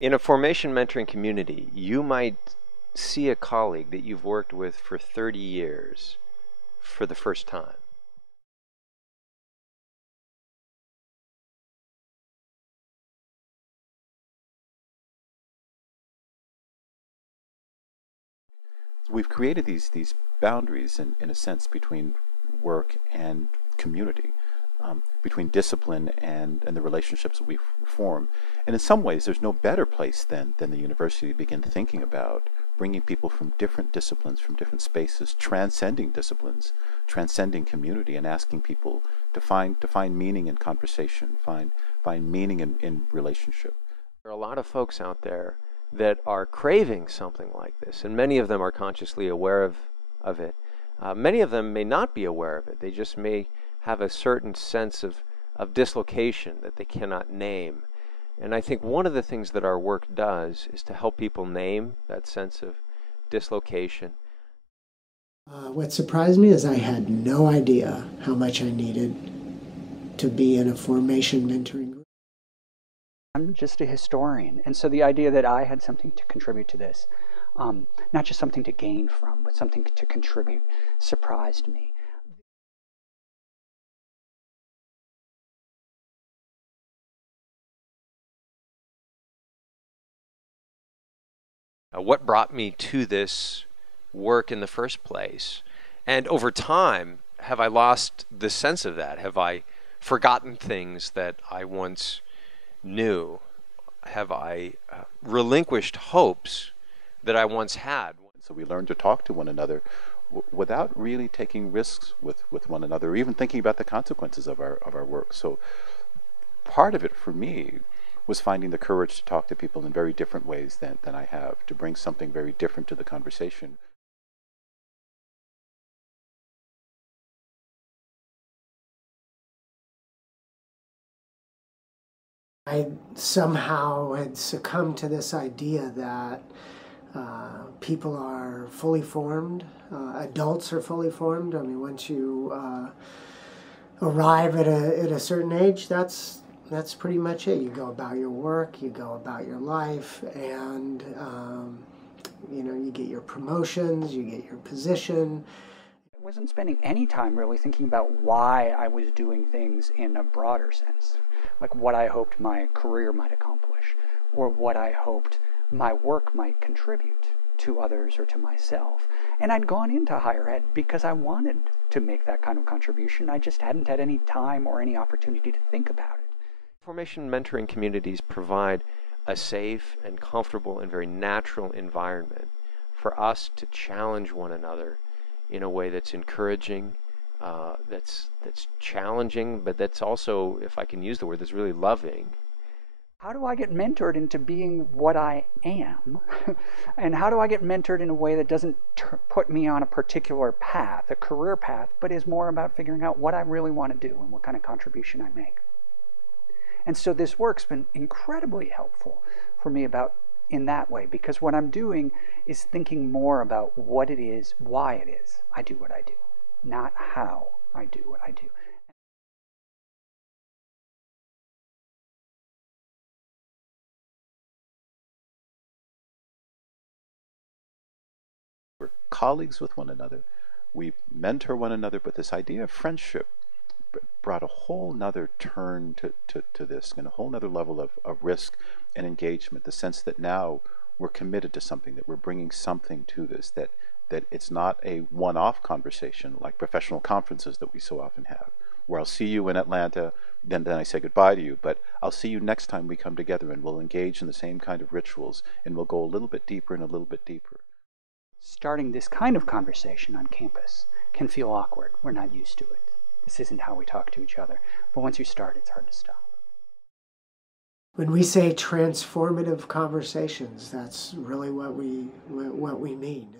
In a formation mentoring community, you might see a colleague that you've worked with for 30 years for the first time. We've created these boundaries in a sense between work and community, between discipline and the relationships that we form. And in some ways, there's no better place than the university to begin thinking about bringing people from different disciplines, from different spaces, transcending disciplines, transcending community, and asking people to find meaning in conversation, find meaning in relationship. There are a lot of folks out there that are craving something like this, and many of them are consciously aware of it. Many of them may not be aware of it. They just may have a certain sense of dislocation that they cannot name. And I think one of the things that our work does is to help people name that sense of dislocation. What surprised me is I had no idea how much I needed to be in a formation mentoring group. I'm just a historian, and so the idea that I had something to contribute to this, not just something to gain from, but something to contribute, surprised me. What brought me to this work in the first place? And over time, have I lost the sense of that? Have I forgotten things that I once knew? Have I relinquished hopes that I once had? So we learn to talk to one another without really taking risks with one another, or even thinking about the consequences of our work. So part of it for me was finding the courage to talk to people in very different ways than I have, to bring something very different to the conversation. I somehow had succumbed to this idea that people are fully formed, adults are fully formed. I mean, once you arrive at a certain age, that's pretty much it. You go about your work, you go about your life, and you get your promotions, you get your position. I wasn't spending any time really thinking about why I was doing things in a broader sense, like what I hoped my career might accomplish, or what I hoped my work might contribute to others or to myself. And I'd gone into higher ed because I wanted to make that kind of contribution. I just hadn't had any time or any opportunity to think about it. Formation mentoring communities provide a safe and comfortable and very natural environment for us to challenge one another in a way that's encouraging, that's challenging, but that's also, if I can use the word, that's really loving. How do I get mentored into being what I am? And how do I get mentored in a way that doesn't put me on a particular path, a career path, but is more about figuring out what I really want to do and what kind of contribution I make? And so this work's been incredibly helpful for me in that way, because what I'm doing is thinking more about what it is, why it is I do what I do, not how I do what I do. We're colleagues with one another. We mentor one another, but this idea of friendship brought a whole nother turn to this, and a whole nother level of risk and engagement. The sense that now we're committed to something, that we're bringing something to this, that it's not a one-off conversation like professional conferences that we so often have, where I'll see you in Atlanta, then I say goodbye to you, but I'll see you next time we come together, and we'll engage in the same kind of rituals, and we'll go a little bit deeper and a little bit deeper. Starting this kind of conversation on campus can feel awkward. We're not used to it. This isn't how we talk to each other. But once you start, it's hard to stop. When we say transformative conversations, that's really what we mean.